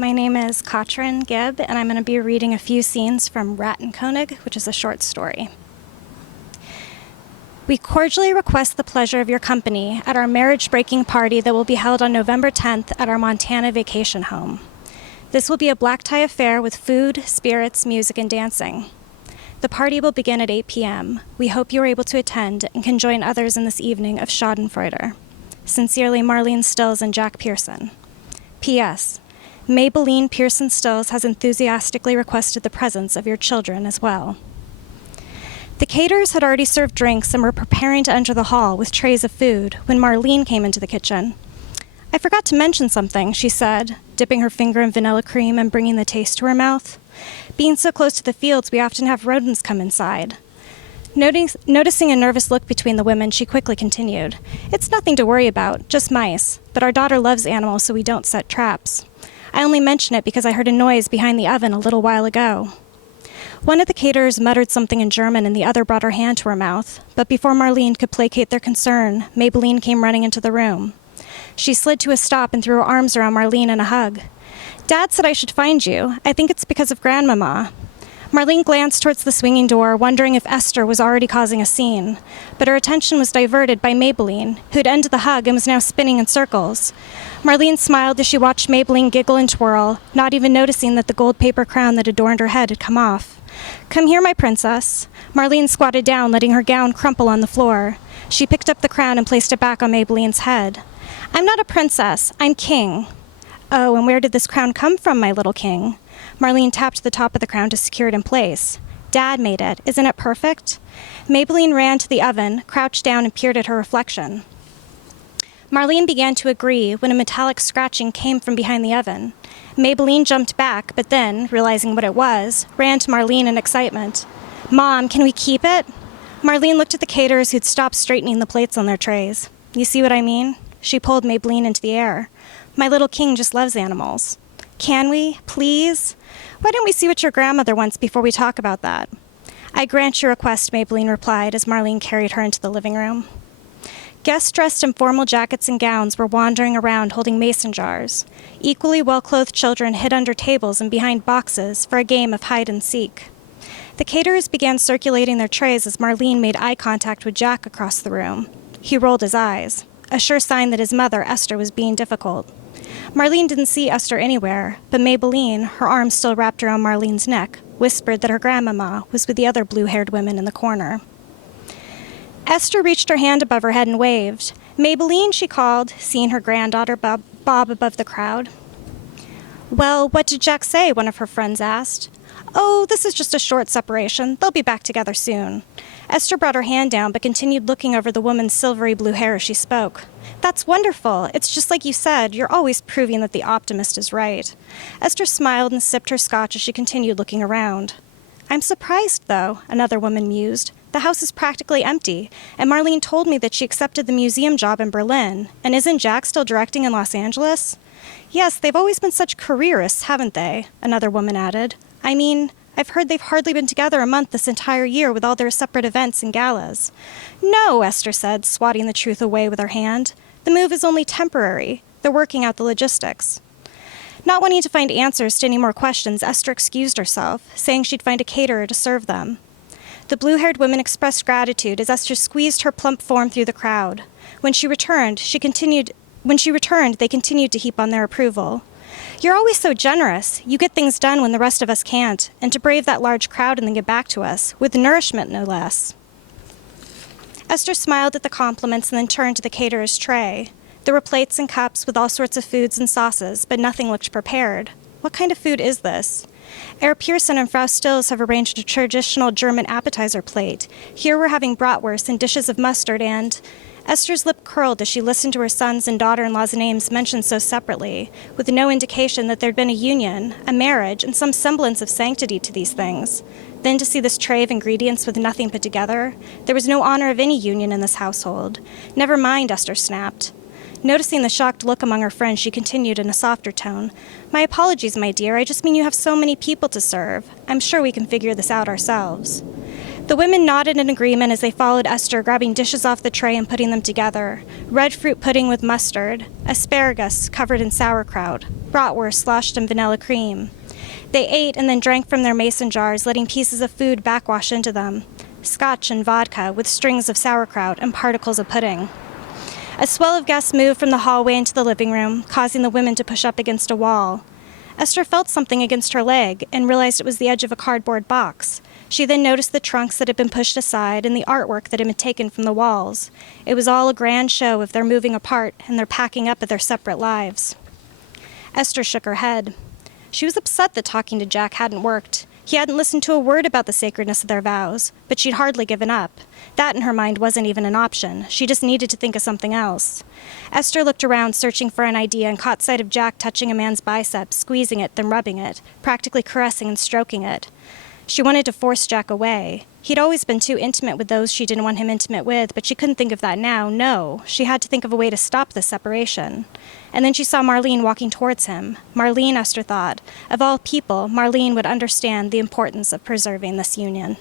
My name is Katrin Gibb, and I'm going to be reading a few scenes from Rat and Koenig, which is a short story. We cordially request the pleasure of your company at our marriage-breaking party that will be held on November 10th at our Montana vacation home. This will be a black tie affair with food, spirits, music, and dancing. The party will begin at 8 p.m. We hope you are able to attend and can join others in this evening of Schadenfreude. Sincerely, Marlene Stills and Jack Pearson. P.S. Maybelline Pearson Stills has enthusiastically requested the presence of your children as well. The caterers had already served drinks and were preparing to enter the hall with trays of food when Marlene came into the kitchen. I forgot to mention something, she said, dipping her finger in vanilla cream and bringing the taste to her mouth. Being so close to the fields, we often have rodents come inside. Noticing a nervous look between the women, she quickly continued. It's nothing to worry about, just mice. But our daughter loves animals, so we don't set traps. I only mention it because I heard a noise behind the oven a little while ago. One of the caterers muttered something in German and the other brought her hand to her mouth. But before Marlene could placate their concern, Maybelline came running into the room. She slid to a stop and threw her arms around Marlene in a hug. Dad said I should find you. I think it's because of Grandmama. Marlene glanced towards the swinging door, wondering if Esther was already causing a scene. But her attention was diverted by Maybelline, who had ended the hug and was now spinning in circles. Marlene smiled as she watched Maybelline giggle and twirl, not even noticing that the gold paper crown that adorned her head had come off. Come here, my princess. Marlene squatted down, letting her gown crumple on the floor. She picked up the crown and placed it back on Maybelline's head. I'm not a princess, I'm king. Oh, and where did this crown come from, my little king? Marlene tapped the top of the crown to secure it in place. Dad made it. Isn't it perfect? Maybelline ran to the oven, crouched down, and peered at her reflection. Marlene began to agree when a metallic scratching came from behind the oven. Maybelline jumped back, but then, realizing what it was, ran to Marlene in excitement. Mom, can we keep it? Marlene looked at the caterers who'd stopped straightening the plates on their trays. You see what I mean? She pulled Maybelline into the air. My little king just loves animals. Can we, please? Why don't we see what your grandmother wants before we talk about that? I grant your request, Maybelline replied as Marlene carried her into the living room. Guests dressed in formal jackets and gowns were wandering around holding mason jars. Equally well-clothed children hid under tables and behind boxes for a game of hide and seek. The caterers began circulating their trays as Marlene made eye contact with Jack across the room. He rolled his eyes, a sure sign that his mother, Esther, was being difficult. Marlene didn't see Esther anywhere, but Maybelline, her arms still wrapped around Marlene's neck, whispered that her grandmama was with the other blue-haired women in the corner. Esther reached her hand above her head and waved. Maybelline, she called, seeing her granddaughter bob above the crowd. Well, what did Jack say? One of her friends asked. Oh, this is just a short separation. They'll be back together soon. Esther brought her hand down but continued looking over the woman's silvery blue hair as she spoke. That's wonderful. It's just like you said. You're always proving that the optimist is right. Esther smiled and sipped her scotch as she continued looking around. I'm surprised, though, another woman mused. The house is practically empty, and Marlene told me that she accepted the museum job in Berlin. And isn't Jack still directing in Los Angeles? Yes, they've always been such careerists, haven't they? Another woman added. I mean, I've heard they've hardly been together a month this entire year with all their separate events and galas. No, Esther said, swatting the truth away with her hand. The move is only temporary. They're working out the logistics. Not wanting to find answers to any more questions, Esther excused herself, saying she'd find a caterer to serve them. The blue-haired woman expressed gratitude as Esther squeezed her plump form through the crowd. When she returned, they continued to heap on their approval. You're always so generous. You get things done when the rest of us can't, and to brave that large crowd and then get back to us, with nourishment no less. Esther smiled at the compliments and then turned to the caterer's tray. There were plates and cups with all sorts of foods and sauces, but nothing looked prepared. What kind of food is this? Herr Pearson and Frau Stills have arranged a traditional German appetizer plate. Here we're having bratwurst and dishes of mustard and... Esther's lip curled as she listened to her sons' and daughter-in-law's names mentioned so separately, with no indication that there'd been a union, a marriage, and some semblance of sanctity to these things. Then to see this tray of ingredients with nothing put together, there was no honor of any union in this household. Never mind, Esther snapped. Noticing the shocked look among her friends, she continued in a softer tone. My apologies, my dear. I just mean you have so many people to serve. I'm sure we can figure this out ourselves. The women nodded in agreement as they followed Esther, grabbing dishes off the tray and putting them together. Red fruit pudding with mustard, asparagus covered in sauerkraut, bratwurst sloshed in vanilla cream. They ate and then drank from their mason jars, letting pieces of food backwash into them. Scotch and vodka with strings of sauerkraut and particles of pudding. A swell of guests moved from the hallway into the living room, causing the women to push up against a wall. Esther felt something against her leg and realized it was the edge of a cardboard box. She then noticed the trunks that had been pushed aside and the artwork that had been taken from the walls. It was all a grand show of their moving apart and their packing up of their separate lives. Esther shook her head. She was upset that talking to Jack hadn't worked. He hadn't listened to a word about the sacredness of their vows, but she'd hardly given up. That in her mind wasn't even an option. She just needed to think of something else. Esther looked around, searching for an idea, and caught sight of Jack touching a man's bicep, squeezing it, then rubbing it, practically caressing and stroking it. She wanted to force Jack away. He'd always been too intimate with those she didn't want him intimate with, but she couldn't think of that now. No, she had to think of a way to stop this separation. And then she saw Marlene walking towards him. Marlene, Esther thought. Of all people, Marlene would understand the importance of preserving this union.